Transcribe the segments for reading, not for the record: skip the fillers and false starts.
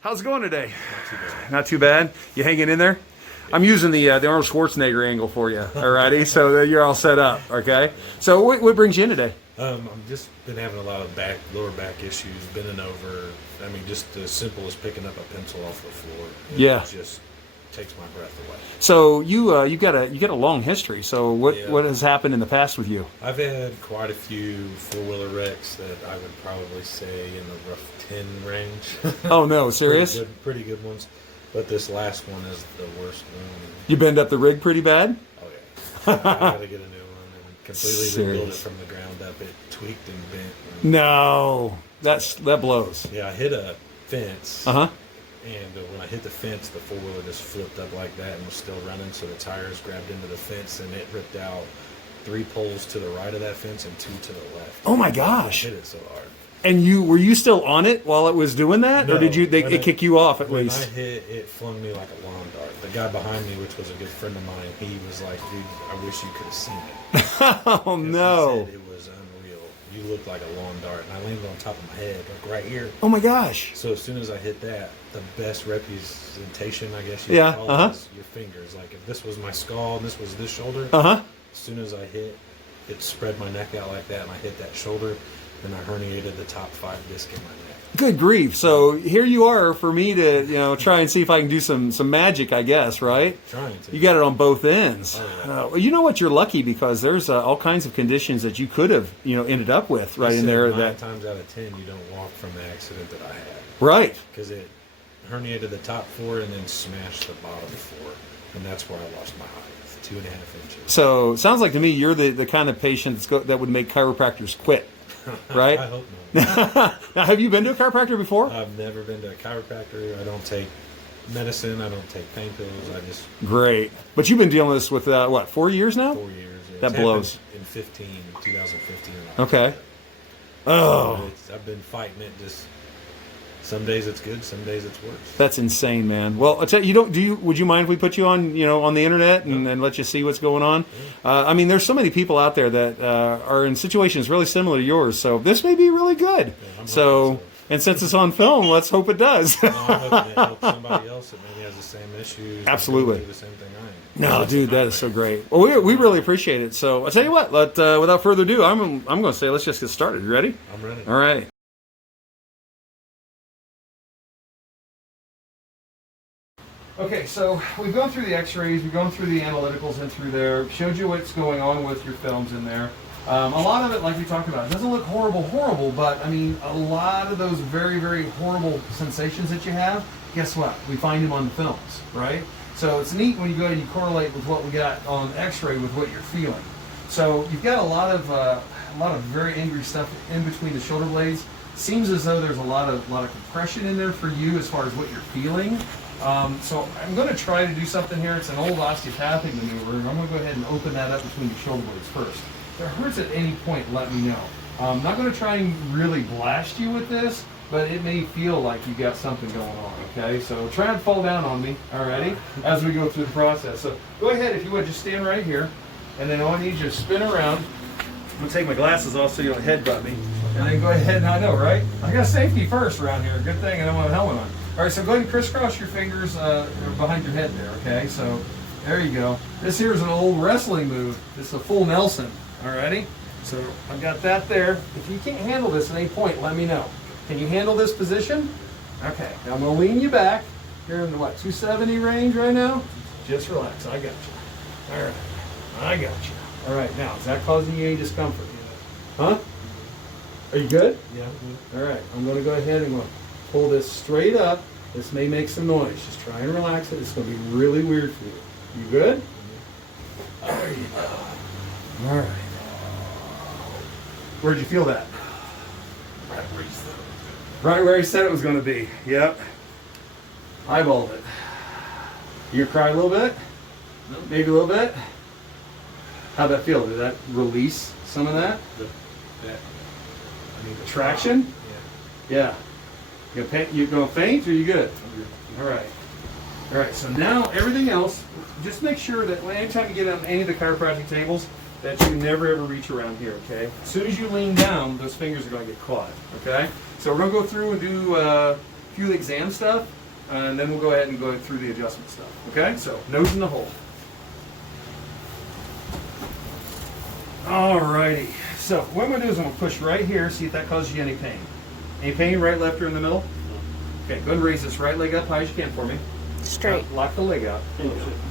How's it going today? Not too bad. Not too bad. You hanging in there? I'm using the Arnold Schwarzenegger angle for you. Alrighty, so you're all set up. Okay. So what brings you in today? I've just been having a lot of lower back issues, bending over. I mean, just as simple as picking up a pencil off the floor. It just takes my breath away. So you got a long history. So what has happened in the past with you? I've had quite a few four-wheeler wrecks that I would probably say in the rough 10 range. Oh no, serious? Pretty good ones. But this last one is the worst one. You bend up the rig pretty bad? Oh yeah. I got to get a new one and completely rebuild it from the ground up. It tweaked and bent. No, that blows. Yeah, I hit a fence. Uh-huh. And when I hit the fence, the four-wheeler just flipped up like that and was still running, so the tires grabbed into the fence and it ripped out 3 poles to the right of that fence and 2 to the left. Oh my gosh. I hit it so hard. And were you still on it while it was doing that? No, or did it kick you off at least? When I hit, it flung me like a lawn dart. The guy behind me, which was a good friend of mine, he was like, dude, I wish you could have seen it. Oh no. He said it was unreal. You looked like a lawn dart. And I landed on top of my head, like right here. Oh my gosh. So as soon as I hit that, the best representation, I guess you could call it, is your fingers. Like if this was my skull and this was this shoulder, as soon as I hit, it spread my neck out like that and I hit that shoulder and I herniated the top 5 discs in my neck. Good grief. So here you are for me to, try and see if I can do some magic, I guess, right? Trying to. You got it on both ends. Oh, yeah. You know what? You're lucky because there's all kinds of conditions that you could have, ended up with right in there. 9 times out of 10, you don't walk from the accident that I had. Right. Because it herniated the top 4 and then smashed the bottom 4. And that's where I lost my height, 2.5 inches. So it sounds like to me you're the kind of patient that would make chiropractors quit. Right? I hope not. Now, have you been to a chiropractor before? I've never been to a chiropractor. I don't take medicine. I don't take pain pills. I just... Great. But you've been dealing with this with, 4 years now? 4 years. Yeah. That blows. In 2015. Okay. Oh. I've been fighting it. Just some days it's good, some days it's worse. That's insane, man. Well, I'll tell you, would you mind if we put you on, on the internet and let you see what's going on? I mean, there's so many people out there that are in situations really similar to yours, so this may be really good. Yeah, so, and since it's on film, let's hope it does. I'm hoping it helps somebody else that maybe has the same issues. Absolutely. The same thing I No, am. dude, that is so great. Well, we really appreciate it. So I'll tell you what, without further ado, I'm going to say let's just get started. You ready? I'm ready. All right. Okay, so we've gone through the X-rays, we've gone through the analyticals in through there, showed you what's going on with your films in there. A lot of it, like we talked about, it doesn't look horrible, but I mean, a lot of those very, very horrible sensations that you have, guess what? We find them on the films, right? So it's neat when you go ahead and you correlate with what we got on X-ray with what you're feeling. So you've got a lot of very angry stuff in between the shoulder blades. Seems as though there's a lot of compression in there for you as far as what you're feeling. So I'm going to try to do something here. It's an old osteopathic maneuver. I'm going to go ahead and open that up between your shoulder blades first. If it hurts at any point, let me know. I'm not going to try and really blast you with this, but it may feel like you've got something going on, okay? So try and fall down on me, alrighty, as we go through the process. So go ahead, if you would, just stand right here, and then all I need you to spin around. I'm going to take my glasses off so you don't headbutt me. And then go ahead, and I know, right? I got safety first around here. Good thing I don't have a helmet on. All right, so go ahead and crisscross your fingers behind your head there, okay? So there you go. This here is an old wrestling move. This is a full Nelson, alrighty? So I've got that there. If you can't handle this at any point, let me know. Can you handle this position? Okay, now I'm going to lean you back. You're in the, 270 range right now? Just relax, I got you. All right, I got you. All right, now, is that causing you any discomfort? Huh? Are you good? Yeah. All right, I'm going to go ahead and pull this straight up. This may make some noise. Just try and relax it. It's going to be really weird for you. You good? There you go. All right. Where'd you feel that? Right where you said it was good. Right where he said it was going to be. Yep. Eyeballed it. You cry a little bit? No. Maybe a little bit? How'd that feel? Did that release some of that? I mean, the Traction? Yeah. Yeah. You going to faint or you good? I'm good. All right. All right, so now everything else, just make sure that anytime you get on any of the chiropractic tables, that you never ever reach around here, okay? As soon as you lean down, those fingers are going to get caught, okay? So we're going to go through and do few of the exam stuff, and then we'll go ahead and go through the adjustment stuff. Okay, so nose in the hole. Alrighty, so what I'm going to do is I'm going to push right here, see if that causes you any pain. Any pain, right, left, or in the middle? Okay, go ahead and raise this right leg up high as you can for me. Straight. Lock the leg out.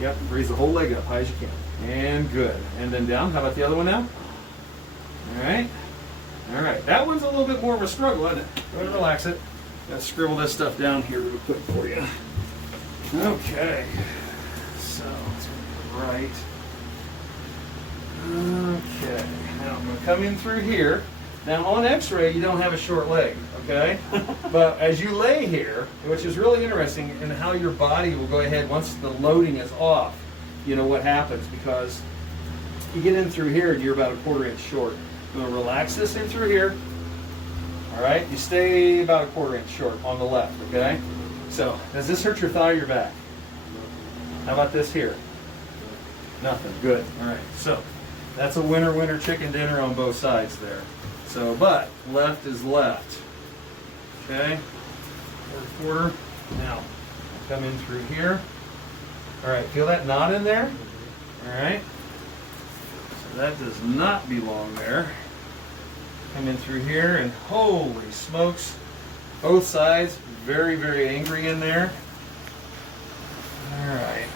Yep, raise the whole leg up high as you can. And good. And then down. How about the other one now? Alright. Alright, that one's a little bit more of a struggle, isn't it? Go ahead and relax it. Gotta scribble this stuff down here real quick for you. Okay. So, it's right. Okay. Now I'm going to come in through here. Now on X-ray, you don't have a short leg, okay? But as you lay here, which is really interesting in how your body will go ahead once the loading is off, you know what happens, because you get in through here and you're about a 1/4 inch short. I'm going to relax this in through here. All right, you stay about a 1/4 inch short on the left, okay? So, does this hurt your thigh or your back? How about this here? Nothing, good. All right, so that's a winner chicken dinner on both sides there. So, but left is left. Okay, 1/4. Now, come in through here. All right, feel that knot in there? All right. So that does not belong there. Come in through here, and holy smokes, both sides very, very angry in there. All right.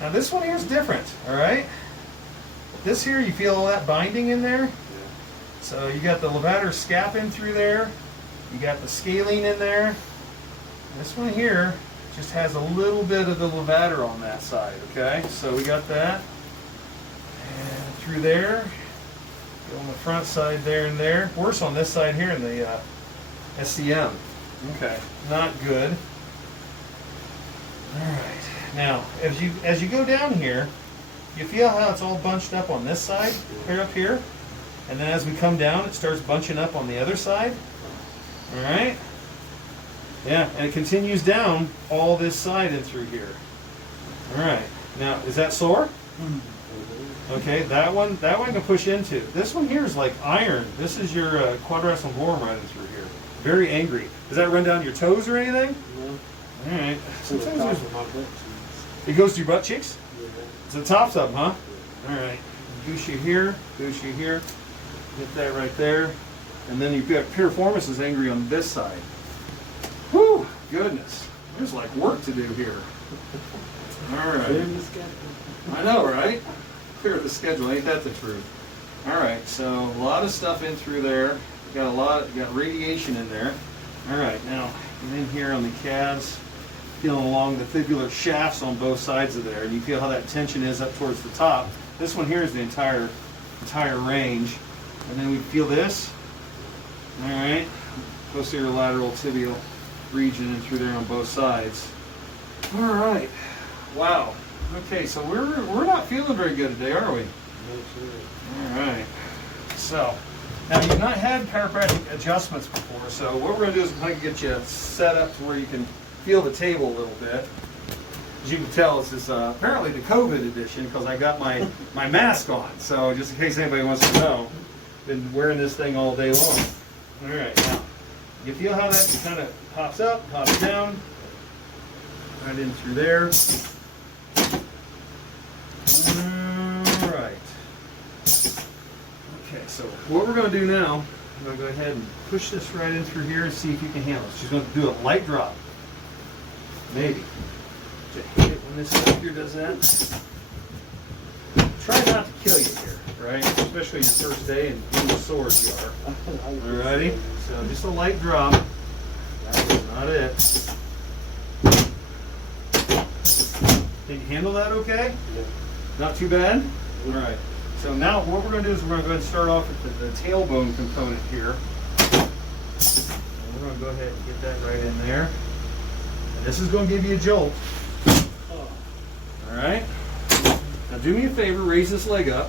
Now this one here is different. All right. This here, you feel all that binding in there? So you got the levator scap in through there. You got the scalene in there. This one here just has a little bit of the levator on that side, okay? So we got that. And through there. On the front side there and there. Worse on this side here in the SCM. Okay, not good. All right. Now, as you go down here, you feel how it's all bunched up on this side, here up here, and then as we come down, it starts bunching up on the other side. All right. Yeah, and it continues down all this side and through here. All right. Now, is that sore? Okay, that one can push into. This one here is like iron. This is your quadratus lumborum running through here. Very angry. Does that run down your toes or anything? No. All right. Sometimes it goes to your butt cheeks? Yeah. So the tops up, huh? All right. Goose you here, get that right there. And then you've got piriformis is angry on this side. Whew, goodness. There's like work to do here. All right. I know, right? Clear the schedule, ain't that the truth? All right, so a lot of stuff in through there. Got radiation in there. All right, now get in here on the calves, feeling along the fibular shafts on both sides of there, and you feel how that tension is up towards the top. This one here is the entire range, and then we feel this. All right, posterior lateral tibial region in through there on both sides. All right, wow. Okay, so we're not feeling very good today, are we? All right. So now you've not had chiropractic adjustments before, so what we're going to do is we're going to get you set up to where you can feel the table a little bit. As you can tell, this is apparently the COVID edition because I got my mask on. So just in case anybody wants to know, been wearing this thing all day long. All right, now you feel how that kind of pops up, pops down, right in through there. Alright. Okay, so what we're going to do now, I'm going to go ahead and push this right in through here and see if you can handle it. She's going to do a light drop. Maybe. Just hit it when this stuff here does that. Try not to kill you here, right? Especially your first day and being as sore as you are. Alrighty? So just a light drop. That's not it. Can you handle that okay? Yeah. Not too bad? All right. So now what we're going to do is we're going to go ahead and start off with the tailbone component here. And we're going to go ahead and get that right in there. And this is going to give you a jolt. All right. Now do me a favor, raise this leg up.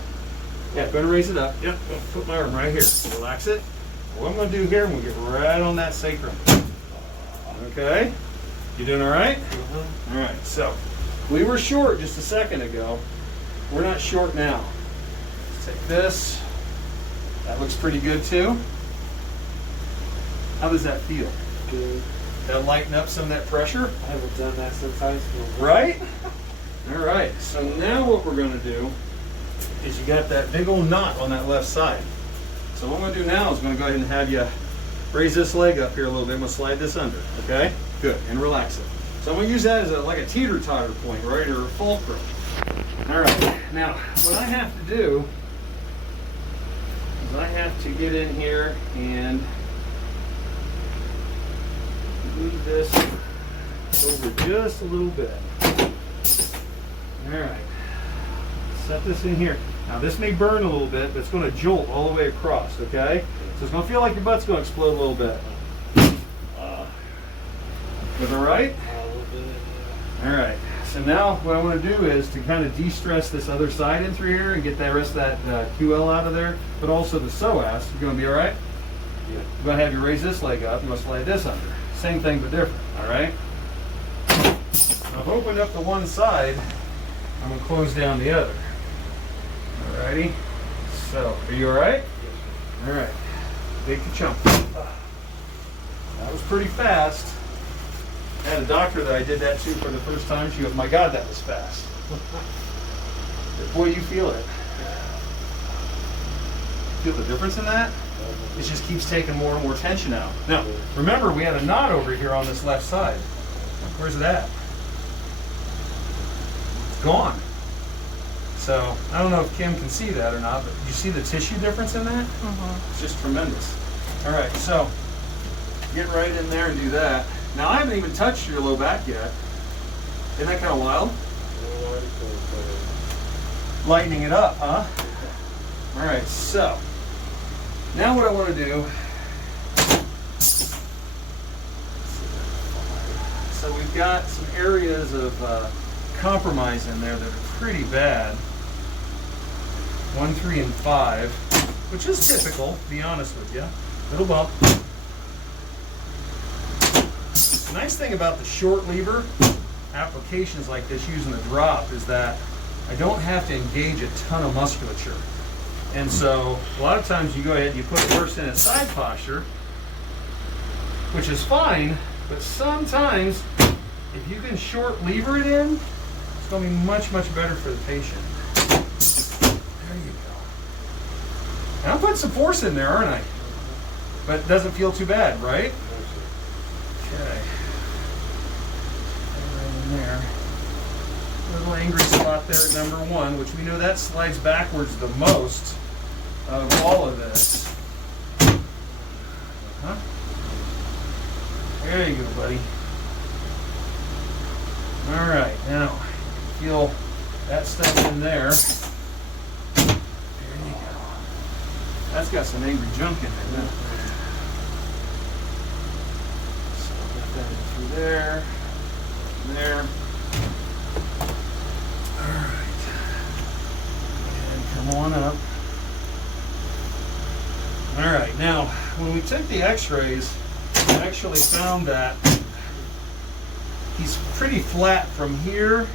Yeah, I'm going to raise it up. Yep, I'm going to put my arm right here. Relax it. What I'm going to do here, I'm going to get right on that sacrum. Okay? You doing all right? All right, so we were short just a second ago. We're not short now. Let's take this. That looks pretty good too. How does that feel? good. That'll lighten up some of that pressure. I haven't done that since high school. Right? All right, so now what we're going to do is you got that big old knot on that left side. So what I'm going to do now is I'm going to go ahead and have you raise this leg up here a little bit. I'm going to slide this under, okay? Good, and relax it. So I'm going to use that as like a teeter-totter point, right, or a fulcrum. All right, now what I have to do is I have to get in here and move this over just a little bit. All right, set this in here. Now this may burn a little bit, but it's going to jolt all the way across, okay? So it's going to feel like your butt's going to explode a little bit. Is that right? A little bit, yeah. All right, so now what I want to do is to kind of de-stress this other side in through here and get that rest of that QL out of there, but also the psoas. You're going to be all right? Yeah. I'm going to have you raise this leg up. I'm going to slide this under. Same thing, but different, all right? I've opened up the one side. I'm going to close down the other. All righty? So, are you all right? All right. Big chunk. That was pretty fast. I had a doctor that I did that to for the first time. She goes, "My God, that was fast." But boy, you feel it. Feel the difference in that? It just keeps taking more and more tension out. Now, remember, we had a knot over here on this left side. Where's it at? It's gone. So, I don't know if Kim can see that or not, but you see the tissue difference in that? It's just tremendous. All right, so get right in there and do that. Now, I haven't even touched your low back yet. Isn't that kind of wild? Lightening it up, huh? All right, so now what I want to do, so we've got some areas of compromise in there that are pretty bad. 1, 3, and 5, which is typical, to be honest with you. Little bump. The nice thing about the short lever applications like this using the drop is that I don't have to engage a ton of musculature. And so a lot of times you go ahead and you put a person in a side posture, which is fine, but sometimes if you can short lever it in, it's going to be much, much better for the patient. There you go. And I'm putting some force in there, aren't I? But it doesn't feel too bad, right? Okay. Right in there. Little angry spot there at number 1, which we know that slides backwards the most of all of this. There you go, buddy. All right, now feel that stuff in there. There you go. That's got some angry junk in there. Now. So get that in through there, there. All right, and come on up. All right, now when we took the X-rays, we actually found that he's pretty flat from here,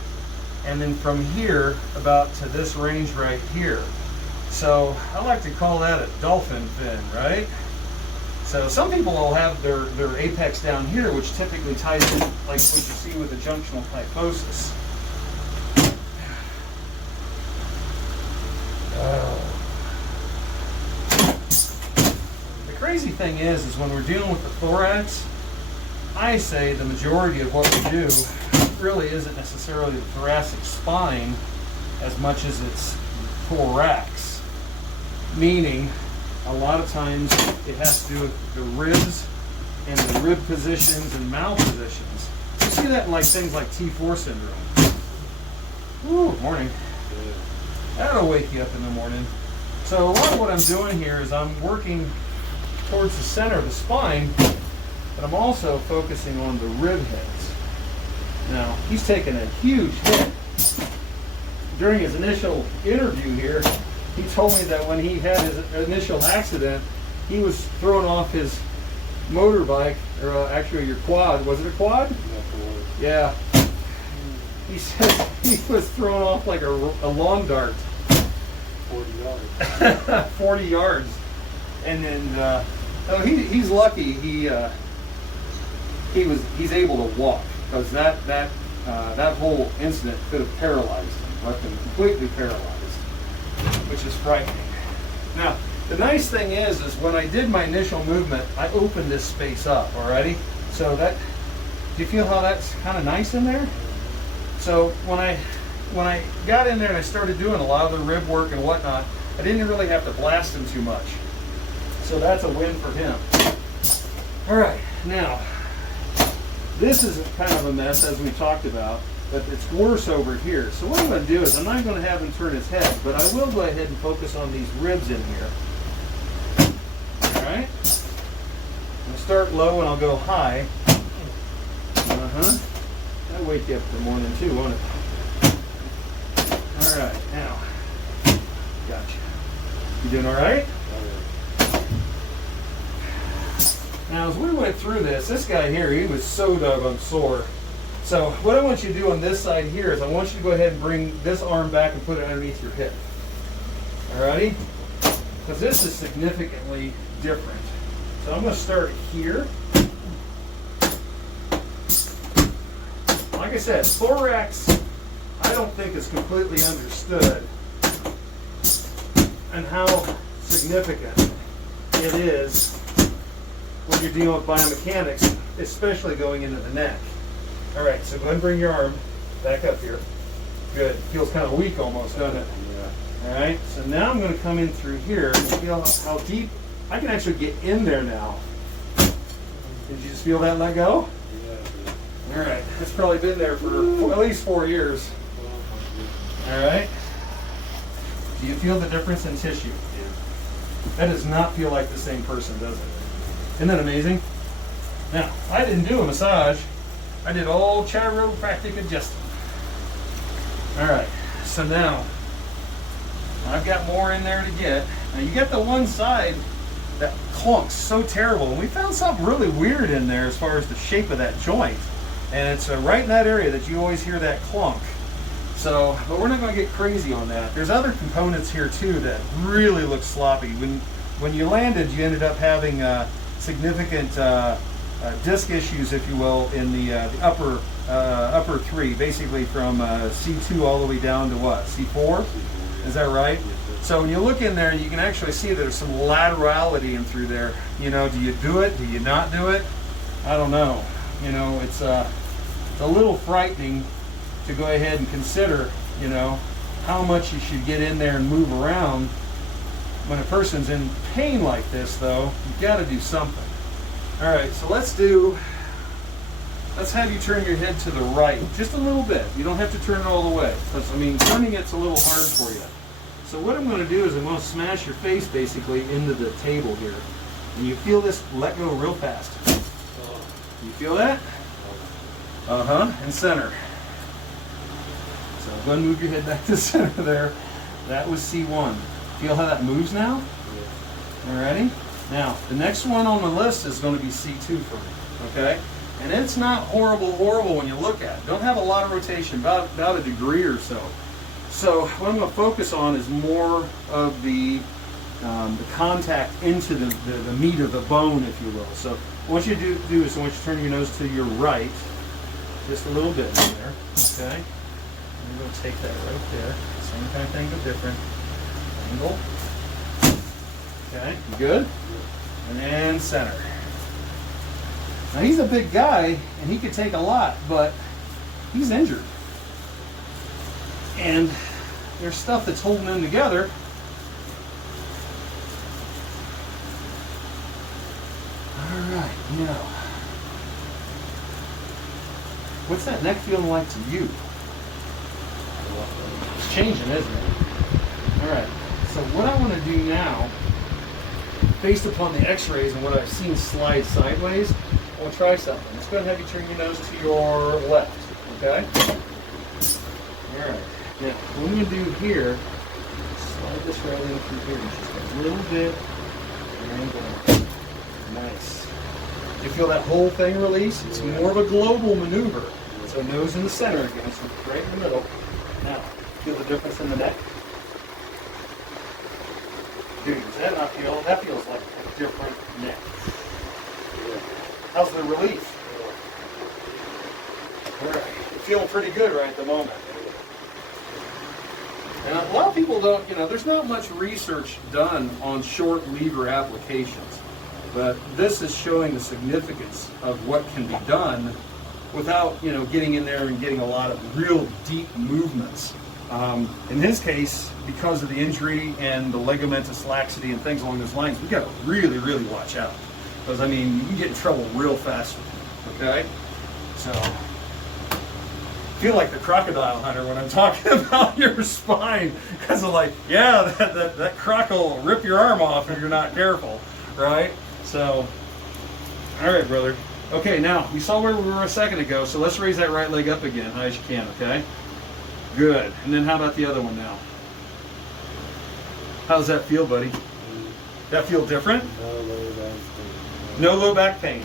and then from here about to this range right here. So I like to call that a dolphin fin, right? So some people will have their apex down here, which typically ties in like what you see with the junctional kyphosis. The crazy thing is when we're dealing with the thorax, I say the majority of what we do really isn't necessarily the thoracic spine as much as it's thorax. Meaning, a lot of times it has to do with the ribs and the rib positions and mouth positions. You see that in like things like T4 syndrome. Ooh, morning. That'll wake you up in the morning. So a lot of what I'm doing here is I'm working towards the center of the spine, but I'm also focusing on the rib heads. Now, he's taken a huge hit. During his initial interview here, he told me that when he had his initial accident, he was throwing off his motorbike, or actually your quad. Was it a quad? Yeah. He said he was thrown off like a lawn dart. 40 yards. 40 yards. And then, oh, he's lucky. he's able to walk, because that whole incident could have paralyzed him, left him completely paralyzed, which is frightening. Now, the nice thing is when I did my initial movement, I opened this space up already. So do you feel how that's kind of nice in there? So when I got in there and I started doing a lot of the rib work and whatnot, I didn't really have to blast him too much. So that's a win for him. All right, now, this is kind of a mess, as we talked about, but it's worse over here. So what I'm going to do is I'm not going to have him turn his head, but I will go ahead and focus on these ribs in here. All right? I'll start low and I'll go high. That'll wake you up in the morning too, won't it? All right, now, gotcha. You doing all right? Now, as we went through this guy here, he was so doggone sore. So what I want you to do on this side here is I want you to go ahead and bring this arm back and put it underneath your hip. Alrighty? Because this is significantly different. So I'm going to start here. Like I said, thorax, I don't think is completely understood, and how significant it is when you're dealing with biomechanics, especially going into the neck. All right, so go ahead and bring your arm back up here. Good. Feels kind of weak almost, doesn't it? Yeah. All right, so now I'm going to come in through here and feel how deep I can actually get in there now. Did you just feel that let go? Yeah. All right, it's probably been there for at least 4 years. All right. Do you feel the difference in tissue? Yeah. That does not feel like the same person, does it? Isn't that amazing? Now, I didn't do a massage. I did all chiropractic adjusting. All right, so now I've got more in there to get. Now you get the one side that clunks so terrible, and we found something really weird in there as far as the shape of that joint, and it's right in that area that you always hear that clunk. So, but we're not going to get crazy on that. There's other components here too that really look sloppy. When you landed, you ended up having significant disc issues, if you will, in the upper three, basically from C2 all the way down to what, C4? Is that right? So when you look in there, you can actually see there's some laterality in through there. You know, do you do it? Do you not do it? I don't know. You know, it's a little frightening to go ahead and consider, you know, how much you should get in there and move around. When a person's in pain like this, though, you've got to do something. All right, so let's have you turn your head to the right just a little bit. You don't have to turn it all the way, because, I mean, turning it's a little hard for you. So what I'm going to do is I'm going to smash your face basically into the table here. And you feel this let go real fast. You feel that? And center. So go ahead and move your head back to the center there. That was C1. Feel how that moves now? Alrighty? Now, the next one on the list is going to be C2 for me, okay? And it's not horrible when you look at it. Don't have a lot of rotation, about a degree or so. So what I'm going to focus on is more of the contact into the meat of the bone, if you will. So what you do is I want you to turn your nose to your right, just a little bit in there, okay? I'm going to take that right there. Same kind of thing, but different. Angle. Okay, you good? And center. Now he's a big guy, and he could take a lot, but he's injured. And there's stuff that's holding him together. All right, now, what's that neck feeling like to you? It's changing, isn't it? All right, so what I want to do now, based upon the X-rays and what I've seen slide sideways, I want to try something. Let's go ahead and have you turn your nose to your left, okay? All right. Now, what I'm going to do here, slide this right in through here, just a little bit, and go. Nice. You feel that whole thing release? It's more of a global maneuver. So nose in the center again, so right in the middle. Now, feel the difference in the neck? Dude, does that not feel? That feels like a different neck. How's the relief? feeling pretty good right at the moment. And a lot of people don't, there's not much research done on short lever applications, but this is showing the significance of what can be done without, getting in there and getting a lot of real deep movements. In his case, because of the injury and the ligamentous laxity and things along those lines, we got to really, really watch out. Because, I mean, you can get in trouble real fast with him, okay? So, I feel like the crocodile hunter when I'm talking about your spine. Because I'm like, yeah, that croc will rip your arm off if you're not careful, right? So, all right, brother. Okay, now, we saw where we were a second ago, so let's raise that right leg up again, high as you can, okay? Good. And then how about the other one now? How does that feel, buddy? That feel different? No low back pain.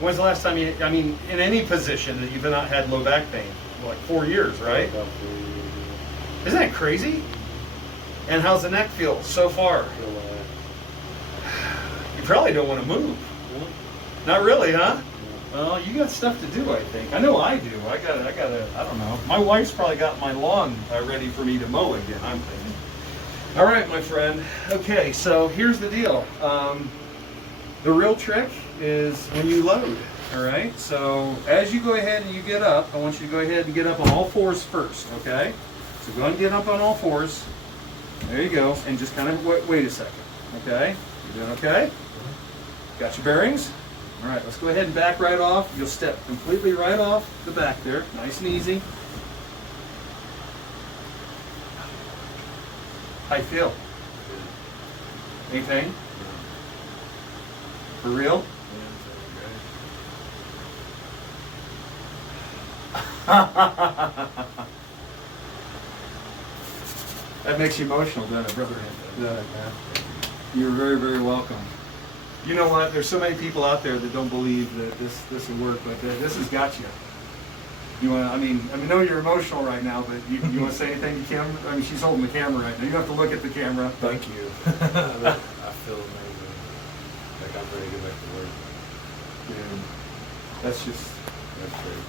When's the last time you, in any position that you've not had low back pain? Like 4 years, right? About 4 years. Isn't that crazy? And how's the neck feel so far? You probably don't want to move. Not really, huh? Well, you got stuff to do, I think. I know I do. I don't know. My wife's probably got my lawn ready for me to mow again, I'm thinking. All right, my friend. Okay, so here's the deal. The real trick is when you load, all right? So as you go ahead and you get up, I want you to go ahead and get up on all fours first, okay? So go ahead and get up on all fours. There you go. And just kind of wait a second, okay? You doing okay? Got your bearings? All right, let's go ahead and back right off. You'll step completely right off the back there, nice and easy. How you feel? Any pain? For real? That makes you emotional, doesn't it, brother? Doesn't it, man? You're very, very welcome. You know what? There's so many people out there that don't believe that this will work, but this has got you. You want? I know you're emotional right now, but you want to say anything to Kim? I mean, she's holding the camera right now. You don't have to look at the camera. Thank you. I feel amazing. Like I'm ready to get back to work. Dude, that's crazy.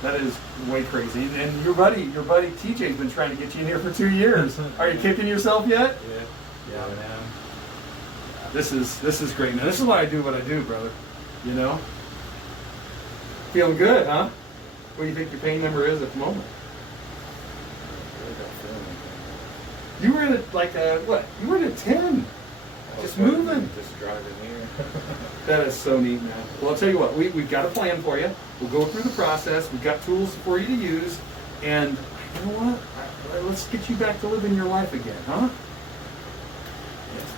That is way crazy. And your buddy TJ's been trying to get you in here for 2 years. Are you kicking yourself yet? Yeah, man. This is great, man. This is why I do what I do, brother. Feeling good, huh? What do you think your pain number is at the moment? You were at what? You were at a 10. Just moving. Just driving here. That is so neat, man. Well, I'll tell you what. We've got a plan for you. We'll go through the process. We've got tools for you to use. And you know what? Let's get you back to living your life again, huh?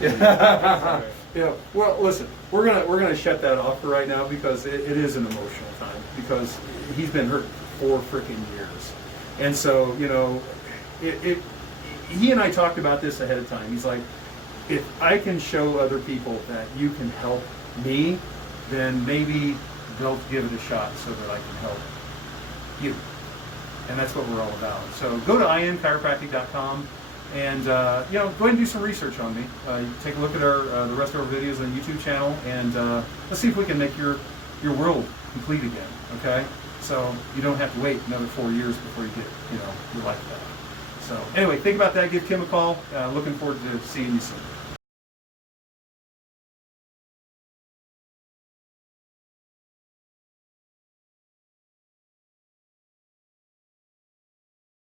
Yeah. Well, listen, we're gonna shut that off for right now because it is an emotional time because he's been hurt for 4 freaking years, and so he and I talked about this ahead of time. He's like, if I can show other people that you can help me, then maybe they'll give it a shot so that I can help you, and that's what we're all about. So go to imchiropractic.com. And go ahead and do some research on me. Take a look at the rest of our videos on the YouTube channel, and let's see if we can make your world complete again. Okay, so you don't have to wait another 4 years before you get your life back. So anyway, think about that. Give Kim a call. Looking forward to seeing you soon.